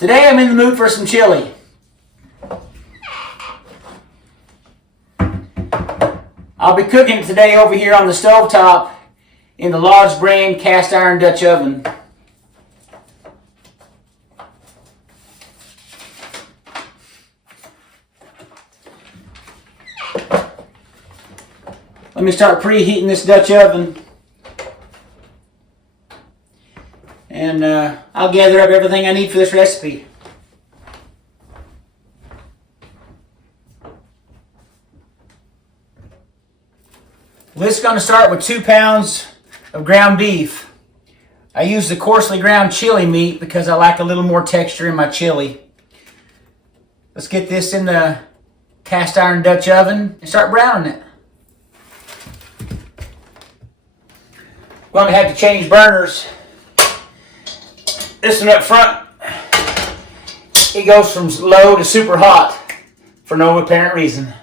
Today I'm in the mood for some chili. I'll be cooking it today over here on the stovetop in the Lodge brand cast iron Dutch oven. Let me start preheating this Dutch oven. And I'll gather up everything I need for this recipe. This is going to start with 2 pounds of ground beef. I use the coarsely ground chili meat because I like a little more texture in my chili. Let's get this in the cast iron Dutch oven and start browning it. We're going to have to change burners. This one up front, it goes from low to super hot for no apparent reason.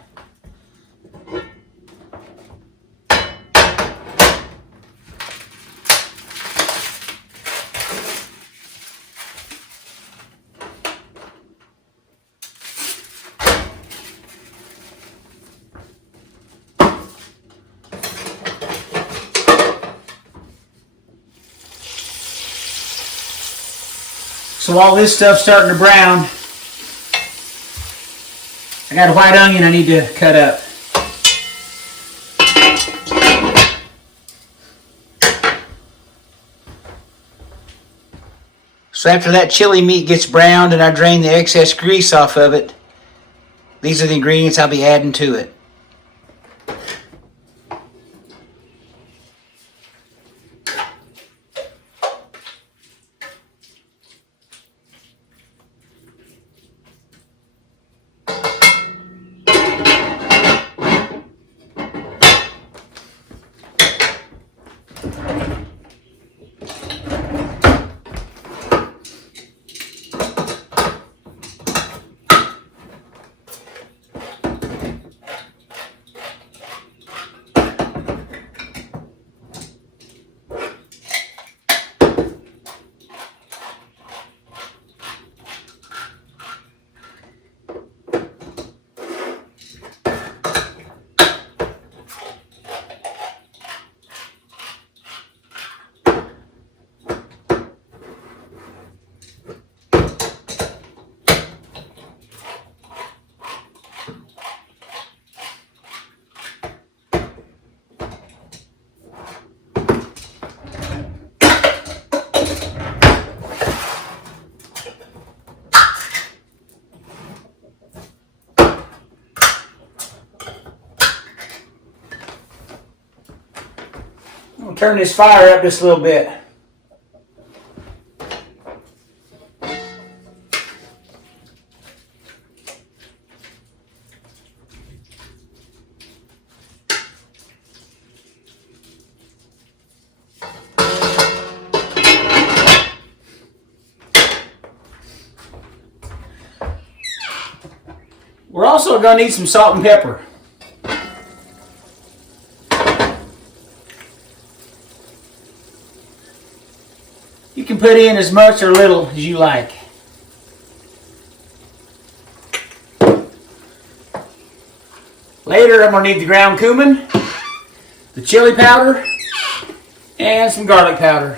So while this stuff's starting to brown, I got a white onion I need to cut up. So after that chili meat gets browned and I drain the excess grease off of it, these are the ingredients I'll be adding to it. I'm gonna turn this fire up just a little bit. We're also going to need some salt and pepper. You can put in as much or little as you like. Later I'm going to need the ground cumin, the chili powder, and some garlic powder.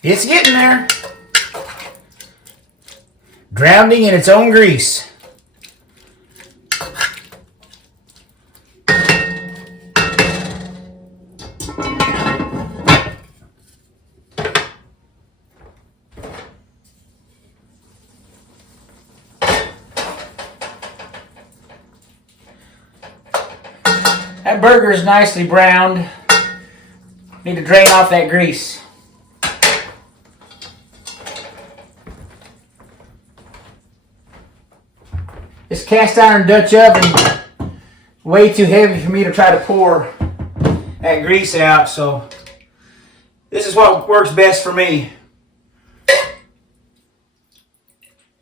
It's getting there. Drowning in its own grease. That burger is nicely browned. Need to drain off that grease. This cast iron Dutch oven way too heavy for me to try to pour that grease out, so this is what works best for me.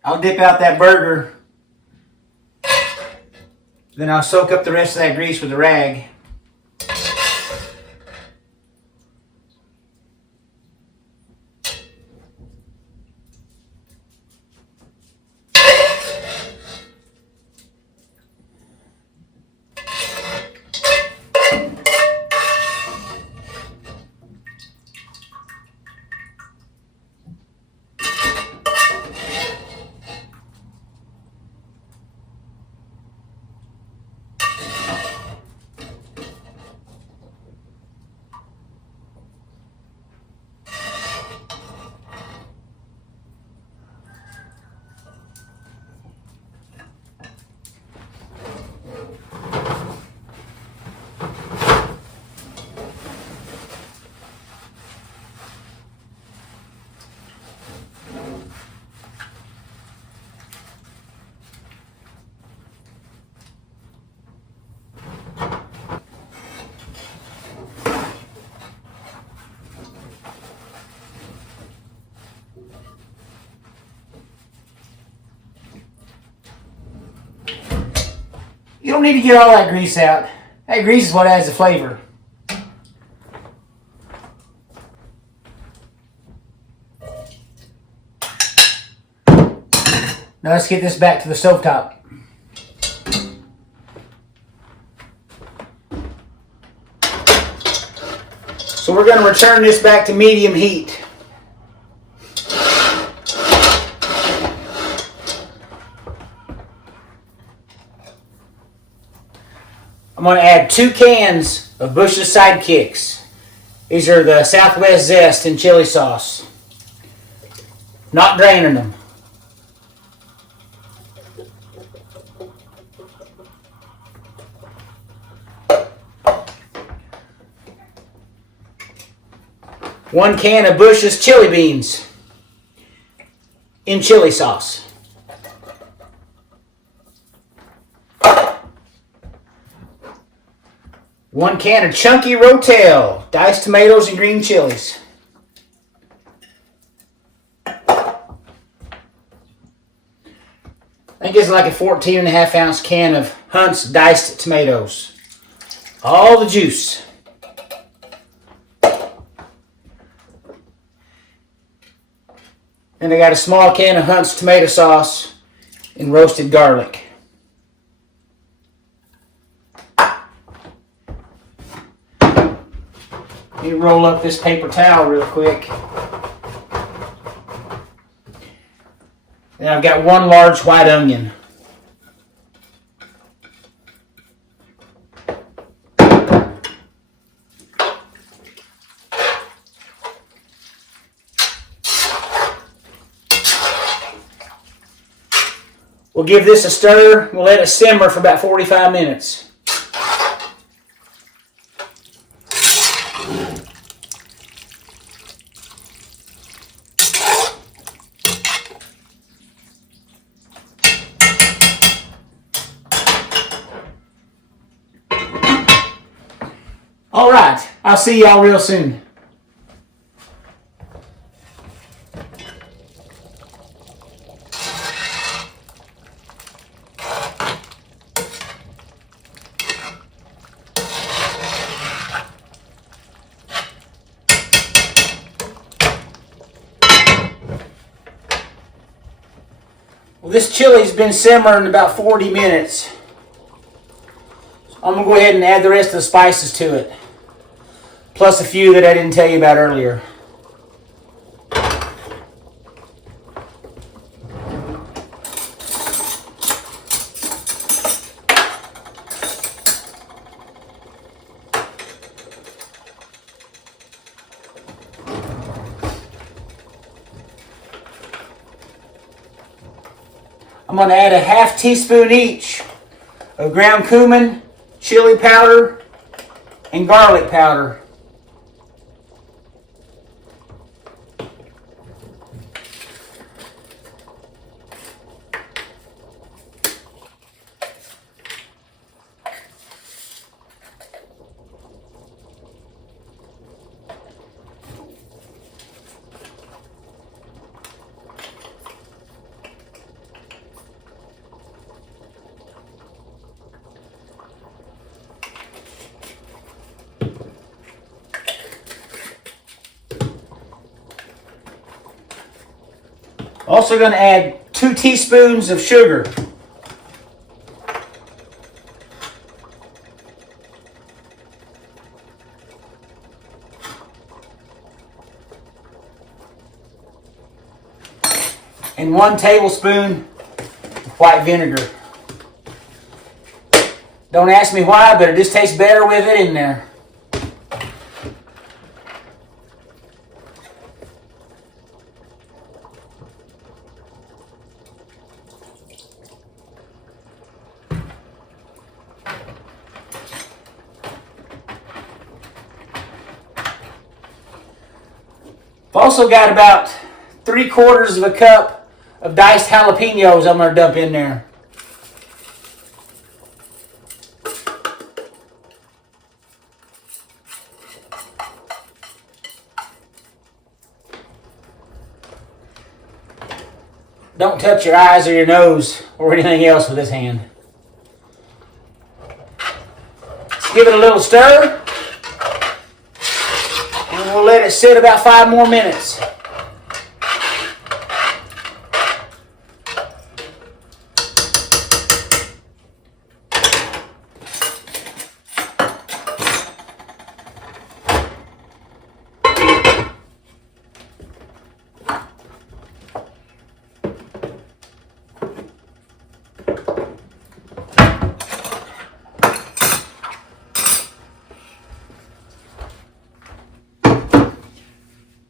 I'll dip out that burger, then I'll soak up the rest of that grease with a rag. You don't need to get all that grease out. That grease is what adds the flavor. Now let's get this back to the stovetop. So we're going to return this back to medium heat. I'm going to add 2 cans of Bush's Sidekicks. These are the Southwest Zest and chili sauce. Not draining them. One can of Bush's chili beans in chili sauce. 1 can of Chunky Rotel, diced tomatoes and green chilies. I think it's like a 14.5 ounce can of Hunt's diced tomatoes. All the juice. And I got a small can of Hunt's tomato sauce and roasted garlic. Let me roll up this paper towel real quick. And I've got 1 large white onion. We'll give this a stir. We'll let it simmer for about 45 minutes. All right, I'll see y'all real soon. Well, this chili's been simmering about 40 minutes. So I'm going to go ahead and add the rest of the spices to it. Plus a few that I didn't tell you about earlier. I'm going to add a ½ teaspoon each of ground cumin, chili powder, and garlic powder. Also going to add 2 teaspoons of sugar. And 1 tablespoon of white vinegar. Don't ask me why, but it just tastes better with it in there. I've also got about 3/4 of a cup of diced jalapenos I'm going to dump in there. Don't touch your eyes or your nose or anything else with this hand. Let's give it a little stir. And we'll let it sit about 5 more minutes.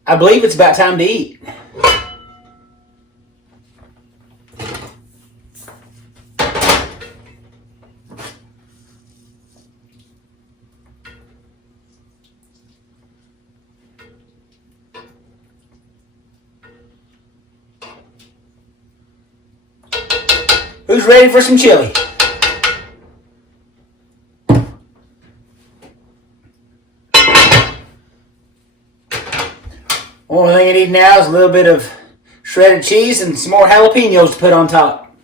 I believe it's about time to eat. Who's ready for some chili? Only thing I need now is a little bit of shredded cheese and some more jalapenos to put on top.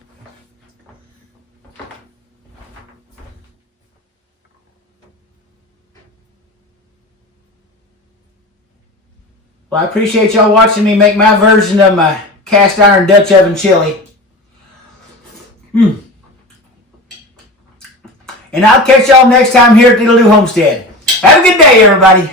Well, I appreciate y'all watching me make my version of my cast iron Dutch oven chili. And I'll catch y'all next time here at Diddle-Do Homestead. Have a good day, everybody.